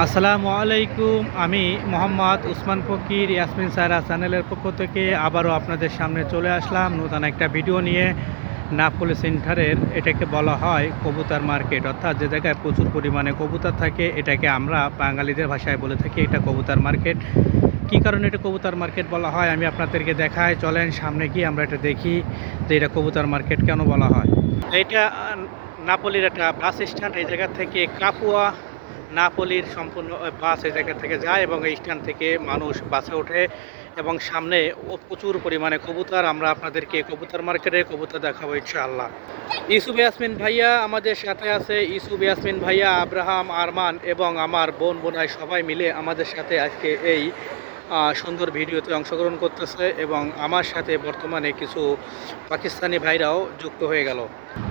আসসালামু আলাইকুম, আমি মোহাম্মদ উসমান ফকির ইয়াসমিন সারা চ্যানেলের পক্ষ থেকে আবারও আপনাদের সামনে চলে আসলাম নতুন একটা ভিডিও নিয়ে নাপোলি সেন্টারের, এটাকে বলা হয় কবুতার মার্কেট। অর্থাৎ যে জায়গায় প্রচুর পরিমাণে কবুতর থাকে, এটাকে আমরা বাঙালিদের ভাষায় বলে থাকি এটা কবুতার মার্কেট। কি কারণে এটা কবুতার মার্কেট বলা হয় আমি আপনাদেরকে দেখাই। চলেন সামনে গিয়ে আমরা এটা দেখি যে এটা কবুতার মার্কেট কেন বলা হয়। এটা নাপোলির একটা বাস স্ট্যান্ড, এই জায়গা থেকে কাপুয়া নাপোলির সম্পূর্ণ বাস এই জায়গা থেকে যায় এবং এই স্ট্যান্ড থেকে মানুষ বাসে ওঠে এবং সামনে প্রচুর পরিমাণে কবুতর। আমরা আপনাদেরকে কবুতর মার্কেটে কবুতর দেখাবো ইনশাআল্লাহ। ইসুফ ইয়াসমিন ভাইয়া আমাদের সাথে আছে। ইসুফ ইয়াসমিন ভাইয়া, আব্রাহাম, আরমান এবং আমার বোন বোনাই সবাই মিলে আমাদের সাথে আজকে এই সুন্দর ভিডিওতে অংশগ্রহণ করতেছে এবং আমার সাথে বর্তমানে কিছু পাকিস্তানি ভাইরাও যুক্ত হয়ে গেল।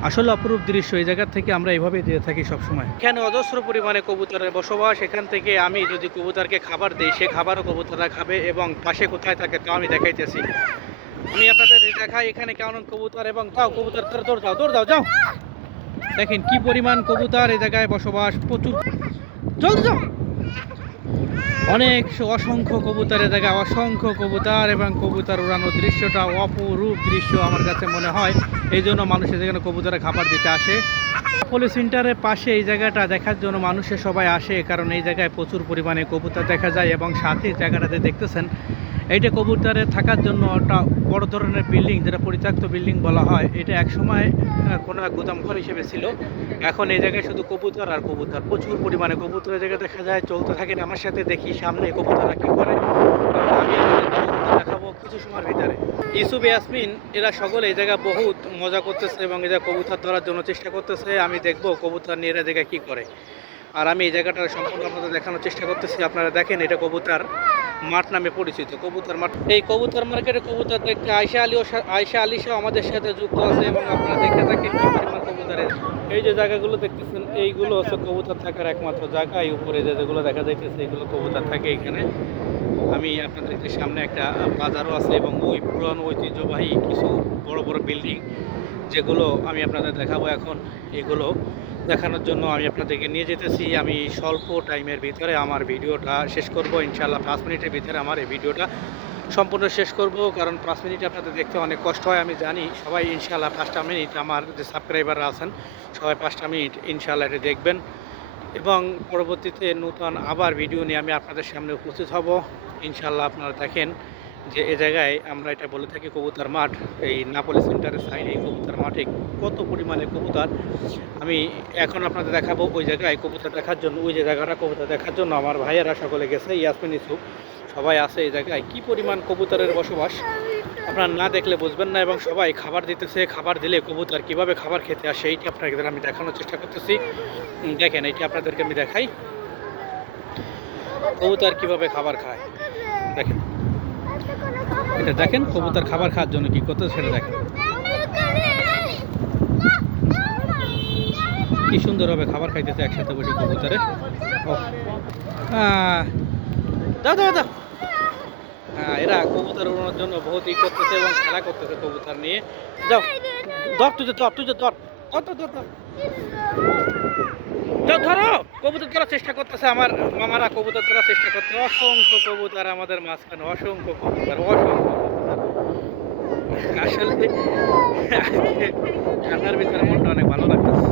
আসলে অপরূপ দৃশ্য এই জায়গা থেকে আমরা এইভাবে দিয়ে থাকি সবসময়। এখানে অজস্র পরিমাণে কবুতরের বসবাস। এখান থেকে আমি যদি কবুতরকে খাবার দিই, সে খাবারও কবুতররা খাবে এবং পাশে কোথায় থাকে তাও আমি দেখাইতেছি। আমি আপনাদের দেখাই এখানে কেমন কবুতর এবং তাও কবুতর তারা দৌড় দাও দৌড় দাও যাও। দেখেন কি পরিমাণ কবুতর এই জায়গায় বসবাস, প্রচুর। জলদি যাও। অনেক অসংখ্য কবুতরের জায়গায় অসংখ্য কবুতর এবং কবুতর উড়ানোর দৃশ্যটা অপরূপ দৃশ্য আমার কাছে মনে হয়। এই জন্য মানুষের যেখানে কবুতরে খাবার দিতে আসে, পুলিশ সেন্টারের পাশে এই জায়গাটা দেখার জন্য মানুষের সবাই আসে, কারণ এই জায়গায় প্রচুর পরিমাণে কবুতর দেখা যায় এবং সাথে জায়গাটাতে দেখতেছেন এইটা কবুতরের থাকার জন্য একটা বড় ধরনের বিল্ডিং, যেটা পরিত্যক্ত বিল্ডিং বলা হয়। এটা একসময় কোনো এক গুদামঘর হিসেবে ছিল। এখন এই জায়গায় শুধু কবুতর আর কবুতর। প্রচুর পরিমাণে কবুতরের জায়গা দেখা যায়, চলতে থাকেন আমার সাথে দেখি সামনে কবুতররা কী করে। আমি দেখাবো কিছু সময়ের ভিতরে। ইসুফ ইয়াসমিন, এরা সকলে এই জায়গায় বহুত মজা করতেছে এবং এই জায়গায় কবুতর ধরার জন্য চেষ্টা করতেছে। আমি দেখব কবুতর নিয়ে এরা জায়গায় কী করে। আর আমি এই জায়গাটা সম্পূর্ণ আপনাদের দেখানোর চেষ্টা করতেছি। আপনারা দেখেন এটা কবুতর। মাঠ নামে পরিচিত, কবুতর মাঠ। এই কবুতর মার্কেটে কবুতর দেখতে আয়সা আলীও সা- আয়সা আলিশাও আমাদের সাথে যুক্ত আছে এবং আপনারা দেখে থাকেন কি পরিমাণ কবুতরের। এই যে জায়গাগুলো দেখতেছেন, এইগুলো হচ্ছে কবুতর থাকার একমাত্র জায়গা। এই উপরে যে যেগুলো দেখা যাইতেছে, এগুলো কবুতর থাকে এখানে। আমি আপনাদেরকে সামনে একটা বাজারও আছে এবং ওই পুরানো ঐতিহ্যবাহী কিছু বড় বড় বিল্ডিং। যেগুলো আমি আপনাদের দেখাবো এখন, এগুলো দেখানোর জন্য আমি আপনাদেরকে নিয়ে যেতেছি। আমি স্বল্প টাইমের ভিতরে আমার ভিডিওটা শেষ করব। ইনশাল্লাহ পাঁচ মিনিটের ভিতরে আমার এই ভিডিওটা সম্পূর্ণ শেষ করব। কারণ পাঁচ মিনিট আপনাদের দেখতে অনেক কষ্ট হয়, আমি জানি। সবাই ইনশাল্লাহ পাঁচটা মিনিট, আমার যে সাবস্ক্রাইবাররা আছেন, সবাই পাঁচটা মিনিট ইনশাল্লাহ এটা দেখবেন। এবং পরবর্তীতে নতুন আবার ভিডিও নিয়ে আমি আপনাদের সামনে উপস্থিত হব। ইনশাল্লাহ আপনারা দেখেন যে এ জায়গায় আমরা এটা বলে থাকি কবুতর মাঠ, এই নাপোলি সেন্টারের সাইডে এই কবুতর মাঠে কত পরিমাণে কবুতর? আমি এখন আপনাদের দেখাবো ওই জায়গায় কবুতর দেখার জন্য, ওই যে জায়গাটা কবুতর দেখার জন্য আমার ভাইয়েরা সকলে গেছে, ইয়াসমিন ইসুফ সবাই আছে এই জায়গায়। কি পরিমাণ কবুতরের বসবাস? আপনারা না দেখলে বুঝবেন না এবং সবাই খাবার দিতেছে, খাবার দিলে কবুতর কীভাবে খাবার খেতে আসে, এইটি আপনাদের আমি দেখানোর চেষ্টা করতেছি। দেখেন, এইটি আপনাদেরকে আমি দেখাই। কবুতর কীভাবে খাবার খায়, দেখেন। এটা দেখেন কবুতর খাবার খাওয়ার জন্য কি করতে সেটা দেখেন। কি সুন্দরভাবে খাবার খাইতেছে একসাথে বসে কবুতরে। আহ, দাও দাও হ্যাঁ এরা কবুতর উড়ানোর জন্য বহুত ই করতেছে এবং খেলা করতেছে কবুতর নিয়ে। যাও। ধর তুই ধর তুই ধর। ধর ধর, ধর, ধরো। কবুতর ধরার চেষ্টা করতেছে আমার মামারা কবুতর ধরার চেষ্টা করতে অসংখ্য কবুতর আমাদের মাঝখানে, অসংখ্য কবুতর, অসংখ্য। আসলে ঠান্ডার ভিতরে মনটা অনেক ভালো লাগতেছে